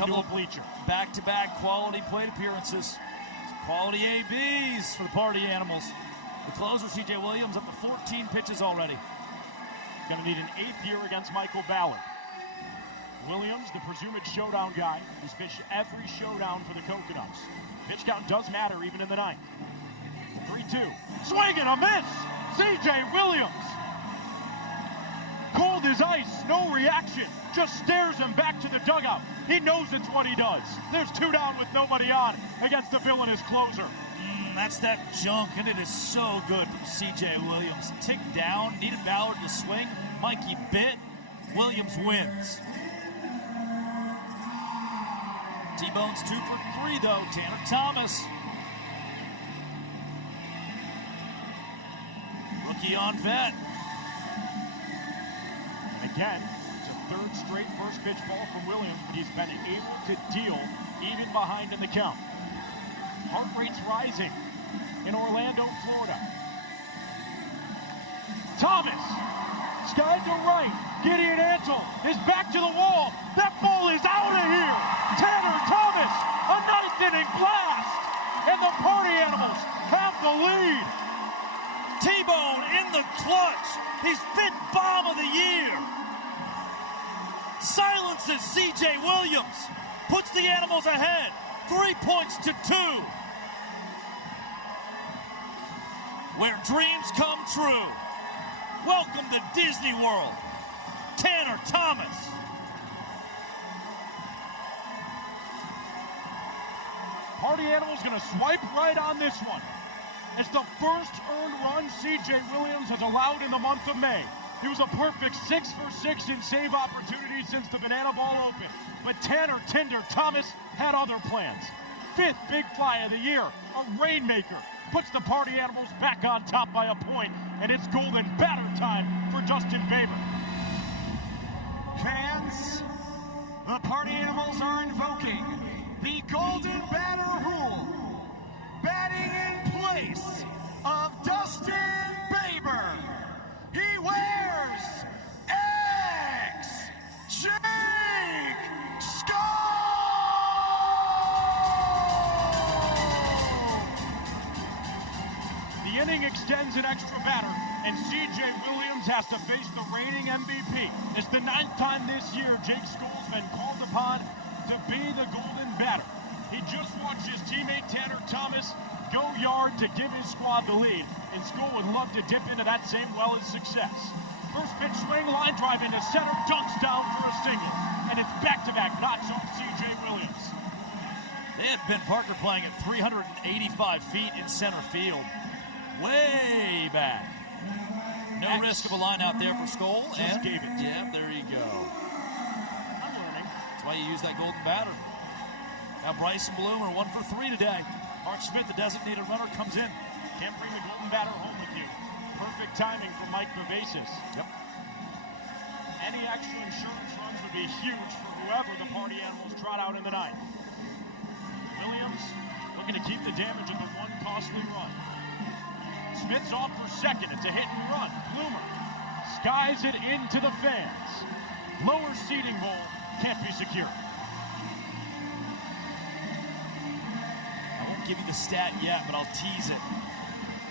into a bleacher. Back-to-back quality plate appearances. Quality ABs for the Party Animals. The closer, C.J. Williams, up to 14 pitches already. Going to need an 8th year against Michael Ballard. Williams, the presumed showdown guy, has pitched every showdown for the Coconuts. Pitch count does matter even in the 9th. 3-2. Swing and a miss! C.J. Williams. Cold as ice, no reaction. Just stares him back to the dugout. He knows it's what he does. There's 2 down with nobody on against the villainous closer. That's that junk, and it is so good from C.J. Williams. Tick down, needed Ballard to swing. Mikey bit. Williams wins. T-Bone's 2 for 3, though. Tanner Thomas. Rookie on vet. And again, it's a 3rd straight first pitch ball from Williams. He's been able to deal even behind in the count. Heart rate's rising in Orlando, Florida. Thomas, skied to right. Gideon Ansel is back to the wall. That ball is out of here. Tanner Thomas, a 9th inning blast. And the Party Animals have the lead. T-Bone in the clutch. He's fit bomb of the year. Silences C.J. Williams. Puts the Animals ahead. 3 points to 2. Where dreams come true. Welcome to Disney World. Tanner Thomas. Party Animals going to swipe right on this one. It's the first earned run C.J. Williams has allowed in the month of May. He was a perfect 6 for 6 in save opportunities since the banana ball opened. But Tanner Thomas had other plans. 5th big fly of the year, a rainmaker. Puts the Party Animals back on top by a point, and it's golden batter time for Justin Baber. Fans, the Party Animals are invoking the golden batter rule. Batting in place of Dustin Baber, he wears X Jake Skull! The inning extends an extra batter, and C.J. Williams has to face the reigning MVP. It's the 9th time this year Jake Skull's been called upon to be the golden batter. He just watched his teammate Tanner Thomas go yard to give his squad the lead, and Skull would love to dip into that same well as success. First pitch swing, line drive into center, dunks down for a single, and it's back-to-back knocks off C.J. Williams. They had Ben Parker playing at 385 feet in center field. Way back. No risk of a line out there for Skull. Just gave it. Yeah, there you go. I'm learning. That's why you use that golden batter. Now Bryce and Bloom are 1 for 3 today. Mark Smith, the designated runner, comes in. Can't bring the golden batter home with you. Perfect timing for Mike Vivacis. Yep. Any extra insurance runs would be huge for whoever the Party Animals trot out in the 9th. Williams looking to keep the damage at the 1 costly run. Smith's off for second. It's a hit and run. Bloomer skies it into the fans. Lower seating bowl can't be secured. I won't give you the stat yet, but I'll tease it.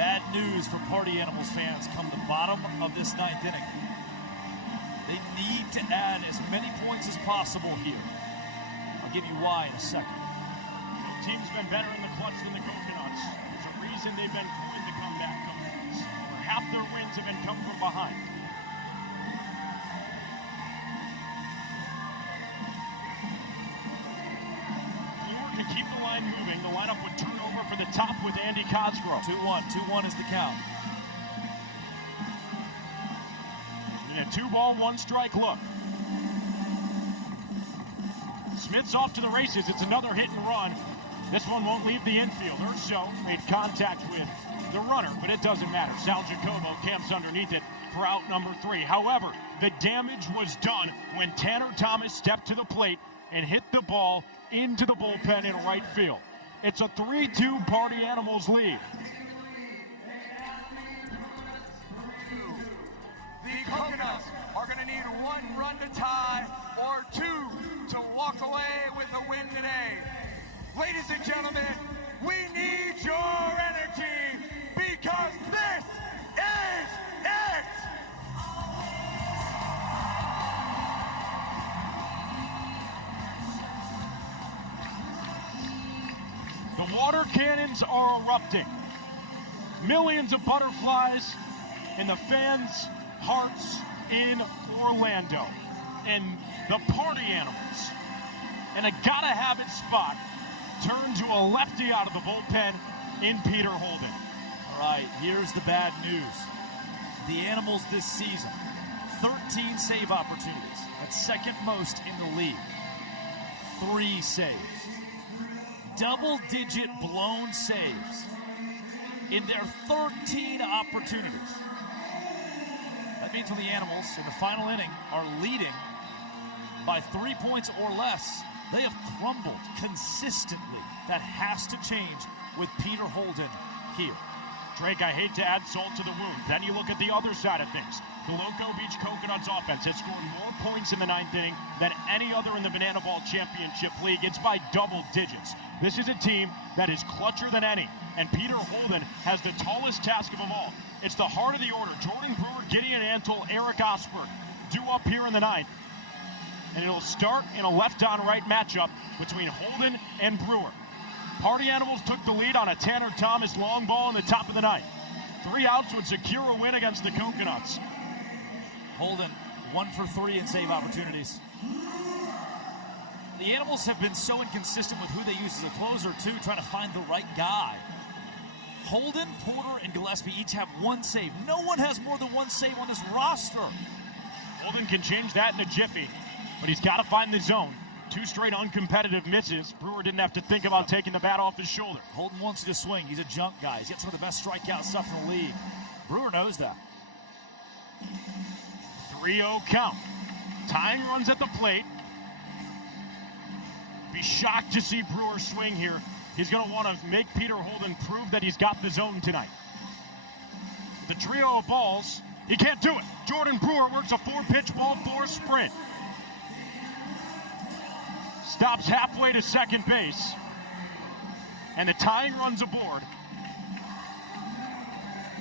Bad news for Party Animals fans come the bottom of this 9th inning. They need to add as many points as possible here. I'll give you why in a second. No team's been better in the clutch than the Coconuts. There's a reason they've been coined the comeback companies. Over half their wins have been come from behind. Brewer can keep the line moving. The lineup would turn over for the top with Andy Cosgrove. 2-1. 2-1 is the count. In a 2-ball, 1-strike look. Smith's off to the races. It's another hit and run. This one won't leave the infield. Urso made contact with the runner, but it doesn't matter. Sal Giacomo camps underneath it for out number 3. However, the damage was done when Tanner Thomas stepped to the plate and hit the ball into the bullpen in right field. It's a 3-2 Party Animals lead. The Coconuts are going to need 1 run to tie or 2 to walk away with the Ladies and gentlemen, we need your energy because this is it! The water cannons are erupting. Millions of butterflies in the fans' hearts in Orlando. And the party animals, in a gotta-have-it spot, turn to a lefty out of the bullpen in Peter Holden. All right, here's the bad news. The Animals this season, 13 save opportunities. That's second most in the league. 3 saves. Double-digit blown saves in their 13 opportunities. That means when the Animals in the final inning are leading by 3 points or less, they have crumbled consistently. That has to change with Peter Holden here. Drake, I hate to add salt to the wound. Then you look at the other side of things. The Loco Beach Coconuts offense has scored more points in the 9th inning than any other in the Banana Ball Championship League. It's by double digits. This is a team that is clutcher than any, and Peter Holden has the tallest task of them all. It's the heart of the order. Jordan Brewer, Gideon Antle, Eric Osberg due up here in the 9th. And it'll start in a left-on-right matchup between Holden and Brewer. Party Animals took the lead on a Tanner Thomas long ball in the top of the 9th. 3 outs would secure a win against the Coconuts. Holden, 1 for 3 in save opportunities. The Animals have been so inconsistent with who they use as a closer, too, trying to find the right guy. Holden, Porter, and Gillespie each have 1 save. No one has more than 1 save on this roster. Holden can change that in a jiffy, but he's got to find the zone. 2 straight uncompetitive misses. Brewer didn't have to think about taking the bat off his shoulder. Holden wants you to swing. He's a junk guy. He's got some of the best strikeout stuff in the league. Brewer knows that. 3-0 count. Tying runs at the plate. Be shocked to see Brewer swing here. He's going to want to make Peter Holden prove that he's got the zone tonight. The trio of balls, he can't do it. Jordan Brewer works a 4-pitch ball 4 sprint. Stops halfway to second base. And the tying runs aboard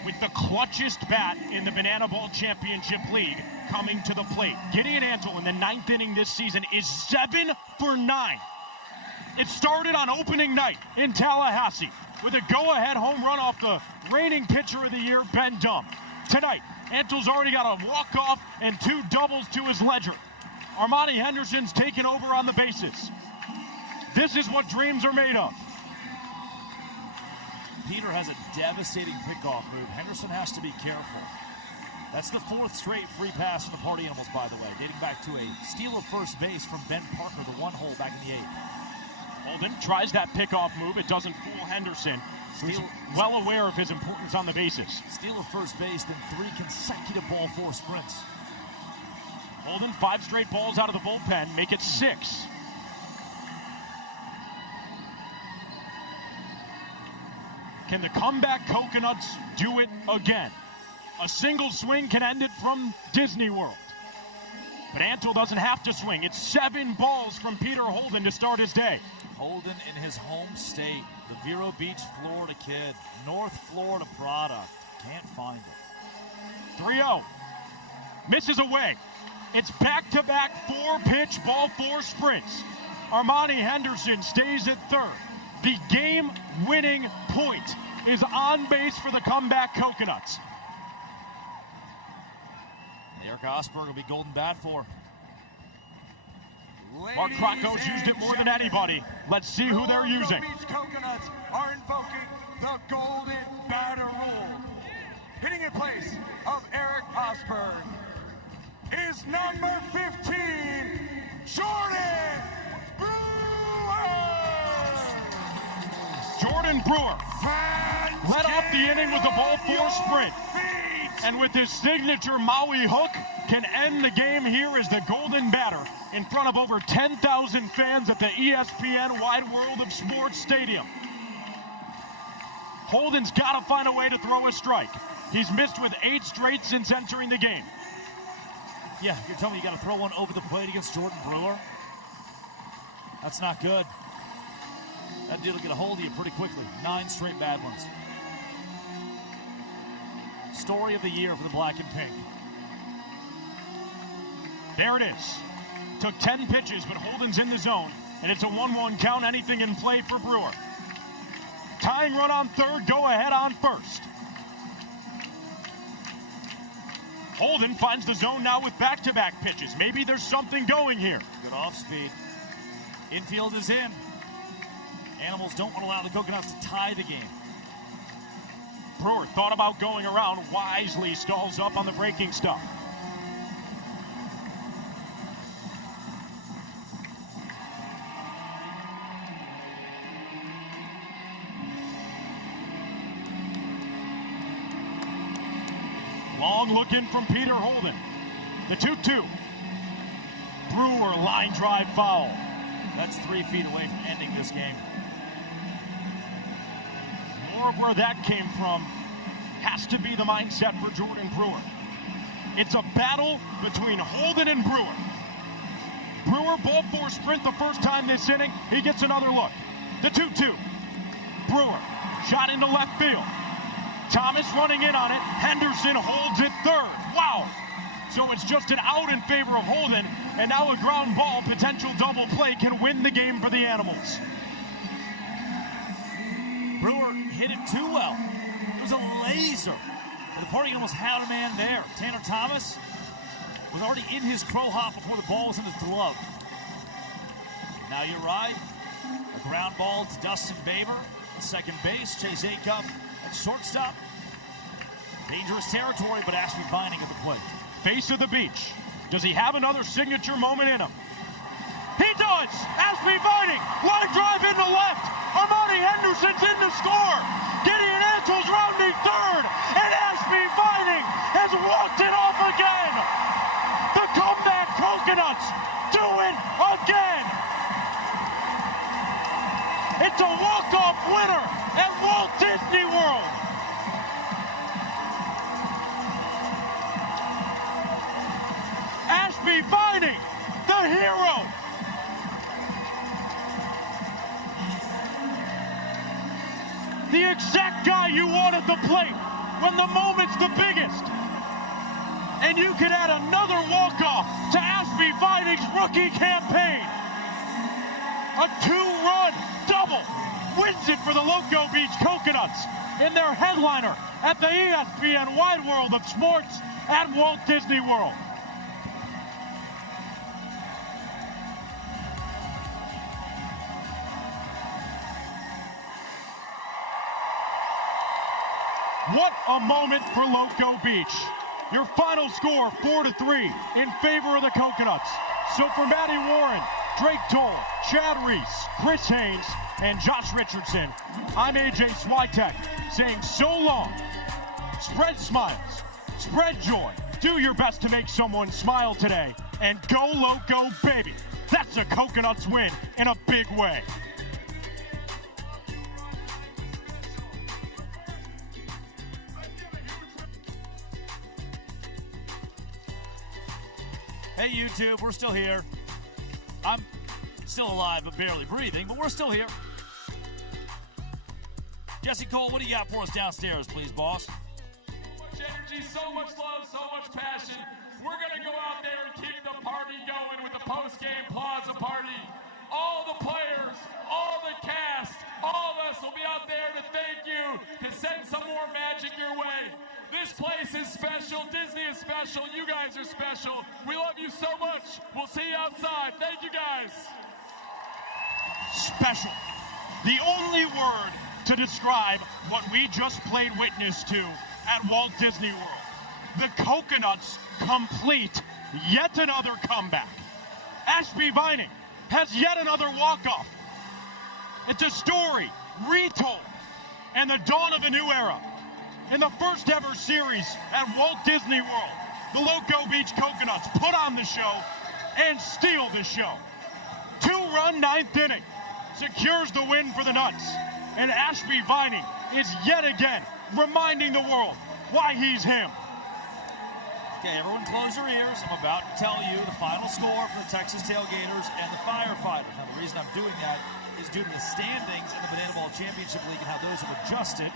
with the clutchest bat in the Banana Ball Championship League coming to the plate. Gideon Antle in the 9th inning this season is 7 for 9. It started on opening night in Tallahassee with a go-ahead home run off the reigning pitcher of the year, Ben Dumb. Tonight, Antle's already got a walk-off and 2 doubles to his ledger. Armani Henderson's taken over on the bases. This is what dreams are made of. Peter has a devastating pickoff move. Henderson has to be careful. That's the 4th straight free pass from the Party Animals, by the way, dating back to a steal of first base from Ben Parker, the 1-hole back in the 8th. Holden tries that pickoff move. It doesn't fool Henderson, who's well aware of his importance on the bases. Steal of first base, then 3 consecutive ball 4 sprints. Holden, 5 straight balls out of the bullpen, make it 6. Can the comeback Coconuts do it again? A single swing can end it from Disney World. But Antle doesn't have to swing. It's 7 balls from Peter Holden to start his day. Holden in his home state, the Vero Beach, Florida kid, North Florida product. Can't find it. 3-0. Misses away. It's back-to-back 4-pitch ball 4 sprints. Armani Henderson stays at third. The game-winning point is on base for the comeback Coconuts. Eric Osberg will be golden bat for. Mark Crocco's used it more than anybody. Let's see who they're using. The Beach Coconuts are invoking the golden batter rule. Hitting in place of Eric Osberg is number 15, Jordan Brewer. Jordan Brewer led off the inning with a ball 4 sprint. And with his signature Maui hook, can end the game here as the golden batter in front of over 10,000 fans at the ESPN Wide World of Sports Stadium. Holden's got to find a way to throw a strike. He's missed with 8 straight since entering the game. Yeah, you're telling me you got to throw one over the plate against Jordan Brewer? That's not good. That dude will get a hold of you pretty quickly. 9 straight bad ones. Story of the year for the black and pink. There it is. Took 10 pitches, but Holden's in the zone, and it's a 1-1 count. Anything in play for Brewer. Tying run on third, go ahead on first. Holden finds the zone now with back-to-back pitches. Maybe there's something going here. Good off speed. Infield is in. Animals don't want to allow the Coconuts to tie the game. Brewer thought about going around, wisely stalls up on the breaking stuff. Long look in from Peter Holden. The 2-2. Brewer line drive foul. That's 3 feet away from ending this game. More of where that came from has to be the mindset for Jordan Brewer. It's a battle between Holden and Brewer. Brewer ball four sprint the first time this inning. He gets another look. The 2-2. Brewer shot into left field. Thomas running in on it. Henderson holds it third. Wow. So it's just an out in favor of Holden, and now a ground ball, potential double play can win the game for the Animals. Brewer hit it too well. It was a laser. But the party almost had a man there. Tanner Thomas was already in his crow hop before the ball was in his glove. Now you're right. A ground ball to Dustin Baber at second base. Chase Acuff at shortstop. Dangerous territory, but Ashby Vining at the plate. Face of the beach. Does he have another signature moment in him? He does! Ashby Vining, line drive into left. Armani Henderson's in to score. Gideon Ansel's rounding third, and Ashby Vining has walked it off again. The comeback Coconuts do it again. It's a walk-off winner at Walt Disney World. Ashby Vining, the hero. The exact guy you want at the plate when the moment's the biggest. And you can add another walk-off to Ashby Vining's rookie campaign. A 2-run double wins it for the Loco Beach Coconuts in their headliner at the ESPN Wide World of Sports at Walt Disney World. What a moment for Loco Beach. Your final score, 4-3, in favor of the Coconuts. So for Matty Warren, Drake Toll, Chad Reese, Chris Haynes, and Josh Richardson, I'm AJ Switek saying so long. Spread smiles, spread joy. Do your best to make someone smile today. And go Loco, baby. That's a Coconuts win in a big way. Hey YouTube, we're still here. I'm still alive but barely breathing, but we're still here. Jesse Cole, what do you got for us downstairs, please, boss? So much energy, so much love, so much passion. We're going to go out there and keep the party going with the post-game plaza party. All the players, all the cast, all of us will be out there to thank you, to send some more magic your way. This place is special. Disney is special. You guys are special. We love you so much. We'll see you outside. Thank you, guys. Special. The only word to describe what we just played witness to at Walt Disney World. The Coconuts complete yet another comeback. Ashby Vining has yet another walk-off. It's a story retold and the dawn of a new era. In the first ever series at Walt Disney World, the Loco Beach Coconuts put on the show and steal the show. 2-run ninth inning secures the win for the Nuts. And Ashby Vining is yet again reminding the world why he's him. Okay, everyone close your ears. I'm about to tell you the final score for the Texas Tailgaters and the Firefighters. Now, the reason I'm doing that is due to the standings in the Banana Ball Championship League and how those have adjusted.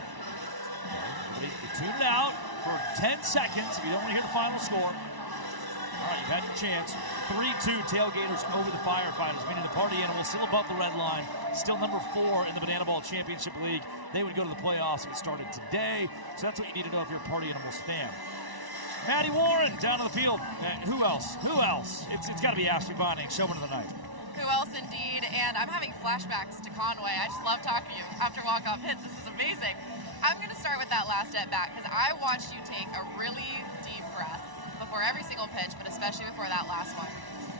You tune it out for 10 seconds if you don't want to hear the final score. All right, you've had your chance. 3-2 Tailgaters over the Firefighters, meaning the Party Animals still above the red line, still number 4 in the Banana Ball Championship League. They would go to the playoffs if it started today. So that's what you need to know if you're a Party Animals fan. Maddie Warren down to the field. Who else? Who else? It's got to be Ashby Vining, showman of the night. Who else indeed? And I'm having flashbacks to Conway. I just love talking to you after walk-off hits. This is amazing. I'm going to start with that last at-bat because I watched you take a really deep breath before every single pitch, but especially before that last one.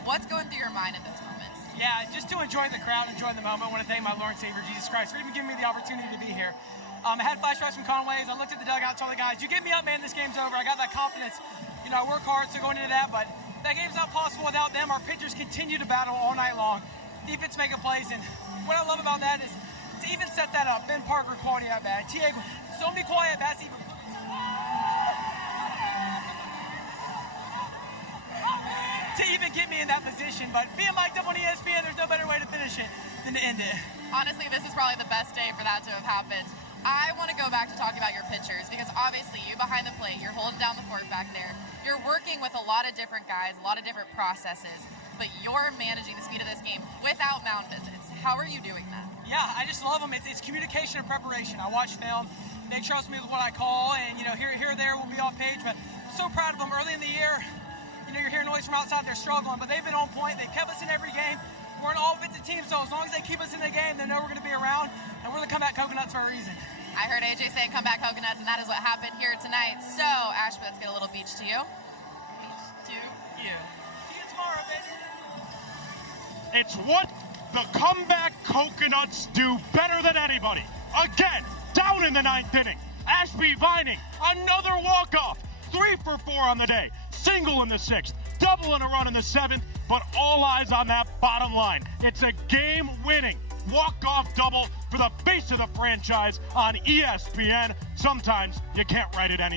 What's going through your mind in those moments? Yeah, just to enjoy the crowd, enjoy the moment. I want to thank my Lord and Savior, Jesus Christ, for even giving me the opportunity to be here. I had flashbacks from Conway's. I looked at the dugout, told the guys, you get me up, man, this game's over. I got that confidence. You know, I work hard, so going into that, but that game's not possible without them. Our pitchers continue to battle all night long. Defense making plays, and what I love about that is to even set that up, Ben Parker, quality at bat. T.A. so many quality at bats, even to even get me in that position, but being mic'd up on ESPN, there's no better way to finish it than to end it. Honestly, this is probably the best day for that to have happened. I want to go back to talking about your pitchers because obviously you behind the plate, you're holding down the fort back there. You're working with a lot of different guys, a lot of different processes, but you're managing the speed of this game without mound visits. How are you doing that? Yeah, I just love them. It's communication and preparation. I watch film. They trust me with what I call, and, you know, here or there we'll be off page, but I'm so proud of them. Early in the year, you know, you're hearing noise from outside, they're struggling, but they've been on point. They kept us in every game. We're an all-offensive team, so as long as they keep us in the game, they know we're going to be around, and we're the comeback coconuts for a reason. I heard AJ saying comeback coconuts, and that is what happened here tonight. So, Ashby, let's get a little beach to you. Beach to you. See you tomorrow, baby. It's what the comeback coconuts do better than anybody. Again, down in the 9th inning. Ashby Vining, another walk-off. 3 for 4 on the day. Single in the 6th. Double in a run in the 7th. But all eyes on that bottom line. It's a game-winning walk-off double for the face of the franchise on ESPN. Sometimes you can't write it any